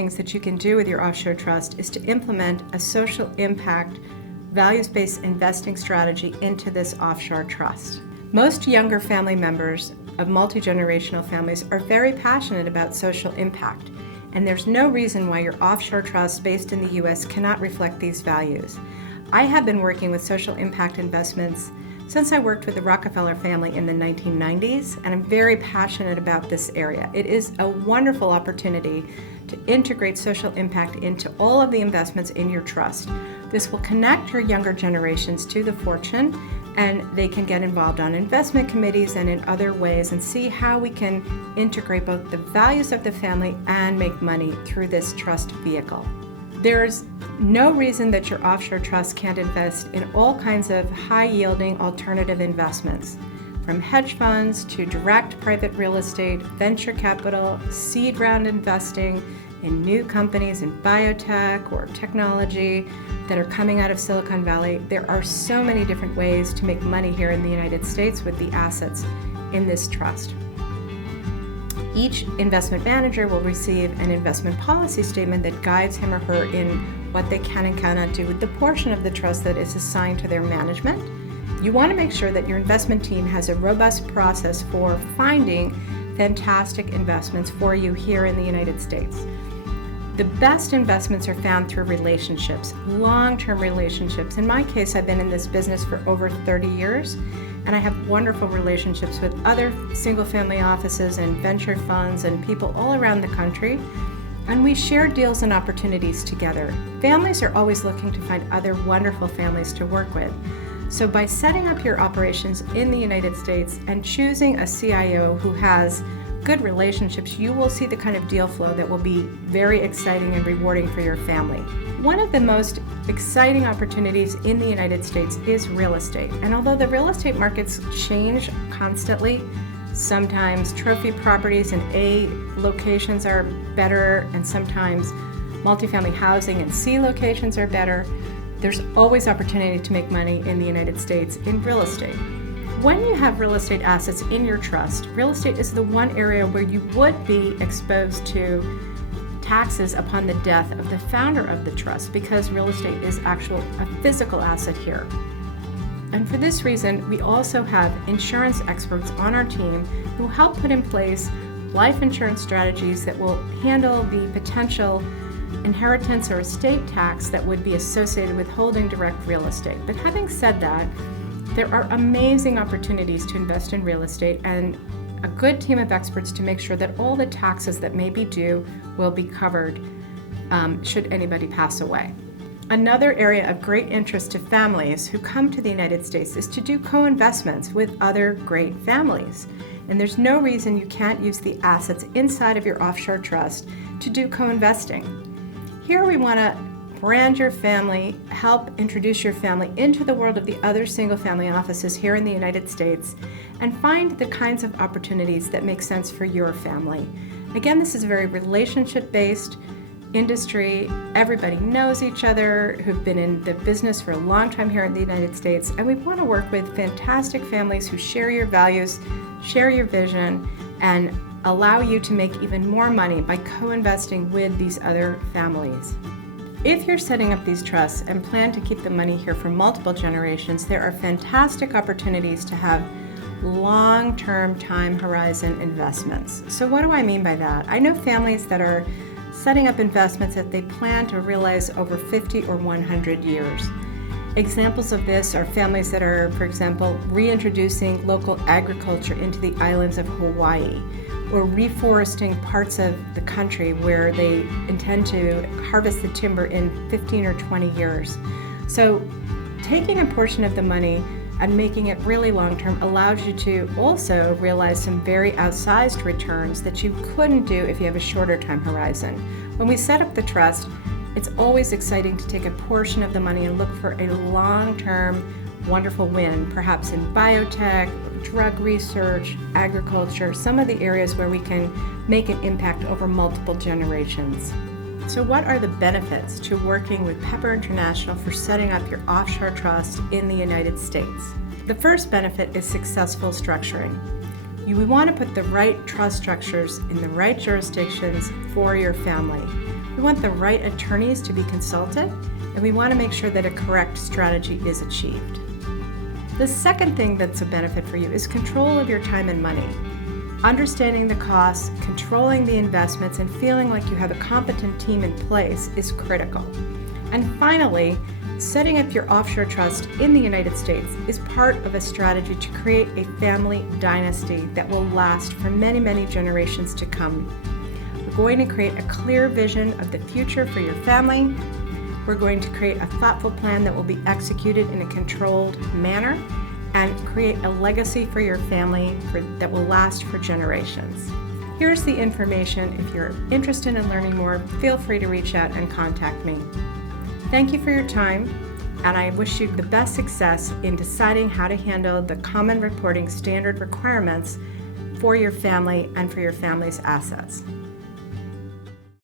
things that you can do with your offshore trust is to implement a social impact, values-based investing strategy into this offshore trust. Most younger family members of multi-generational families are very passionate about social impact, and there's no reason why your offshore trust based in the U.S. cannot reflect these values. I have been working with social impact investments since I worked with the Rockefeller family in the 1990s, and I'm very passionate about this area. It is a wonderful opportunity to integrate social impact into all of the investments in your trust. This will connect your younger generations to the fortune, and they can get involved on investment committees and in other ways and see how we can integrate both the values of the family and make money through this trust vehicle. There's no reason that your offshore trust can't invest in all kinds of high-yielding alternative investments, from hedge funds to direct private real estate, venture capital, seed round investing in new companies in biotech or technology that are coming out of Silicon Valley. There are so many different ways to make money here in the United States with the assets in this trust. Each investment manager will receive an investment policy statement that guides him or her in what they can and cannot do with the portion of the trust that is assigned to their management. You want to make sure that your investment team has a robust process for finding fantastic investments for you here in the United States. The best investments are found through relationships, long-term relationships. In my case, I've been in this business for over 30 years, and I have wonderful relationships with other single-family offices and venture funds and people all around the country, and we share deals and opportunities together. Families are always looking to find other wonderful families to work with. So by setting up your operations in the United States and choosing a CIO who has good relationships, you will see the kind of deal flow that will be very exciting and rewarding for your family. One of the most exciting opportunities in the United States is real estate. And although the real estate markets change constantly, sometimes trophy properties in A locations are better, and sometimes multifamily housing in C locations are better, there's always opportunity to make money in the United States in real estate. When you have real estate assets in your trust, real estate is the one area where you would be exposed to taxes upon the death of the founder of the trust, because real estate is a physical asset here. And for this reason, we also have insurance experts on our team who help put in place life insurance strategies that will handle the potential inheritance or estate tax that would be associated with holding direct real estate. But having said that, there are amazing opportunities to invest in real estate and a good team of experts to make sure that all the taxes that may be due will be covered should anybody pass away. Another area of great interest to families who come to the United States is to do co-investments with other great families. And there's no reason you can't use the assets inside of your offshore trust to do co-investing. Here we want to brand your family, help introduce your family into the world of the other single-family offices here in the United States, and find the kinds of opportunities that make sense for your family. Again, this is a very relationship-based industry. Everybody knows each other who've been in the business for a long time here in the United States, and we want to work with fantastic families who share your values, share your vision, and allow you to make even more money by co-investing with these other families. If you're setting up these trusts and plan to keep the money here for multiple generations, there are fantastic opportunities to have long-term time horizon investments. So what do I mean by that? I know families that are setting up investments that they plan to realize over 50 or 100 years. Examples of this are families that are, for example, reintroducing local agriculture into the islands of Hawaii, or reforesting parts of the country where they intend to harvest the timber in 15 or 20 years. So taking a portion of the money and making it really long-term allows you to also realize some very outsized returns that you couldn't do if you have a shorter time horizon. When we set up the trust, it's always exciting to take a portion of the money and look for a long-term wonderful win, perhaps in biotech, drug research, agriculture, some of the areas where we can make an impact over multiple generations. So what are the benefits to working with Pepper International for setting up your offshore trust in the United States? The first benefit is successful structuring. We want to put the right trust structures in the right jurisdictions for your family. We want the right attorneys to be consulted, and we want to make sure that a correct strategy is achieved. The second thing that's a benefit for you is control of your time and money. Understanding the costs, controlling the investments, and feeling like you have a competent team in place is critical. And finally, setting up your offshore trust in the United States is part of a strategy to create a family dynasty that will last for many, many generations to come. We're going to create a clear vision of the future for your family. We're going to create a thoughtful plan that will be executed in a controlled manner and create a legacy for your family that will last for generations. Here's the information. If you're interested in learning more, feel free to reach out and contact me. Thank you for your time, and I wish you the best success in deciding how to handle the common reporting standard requirements for your family and for your family's assets.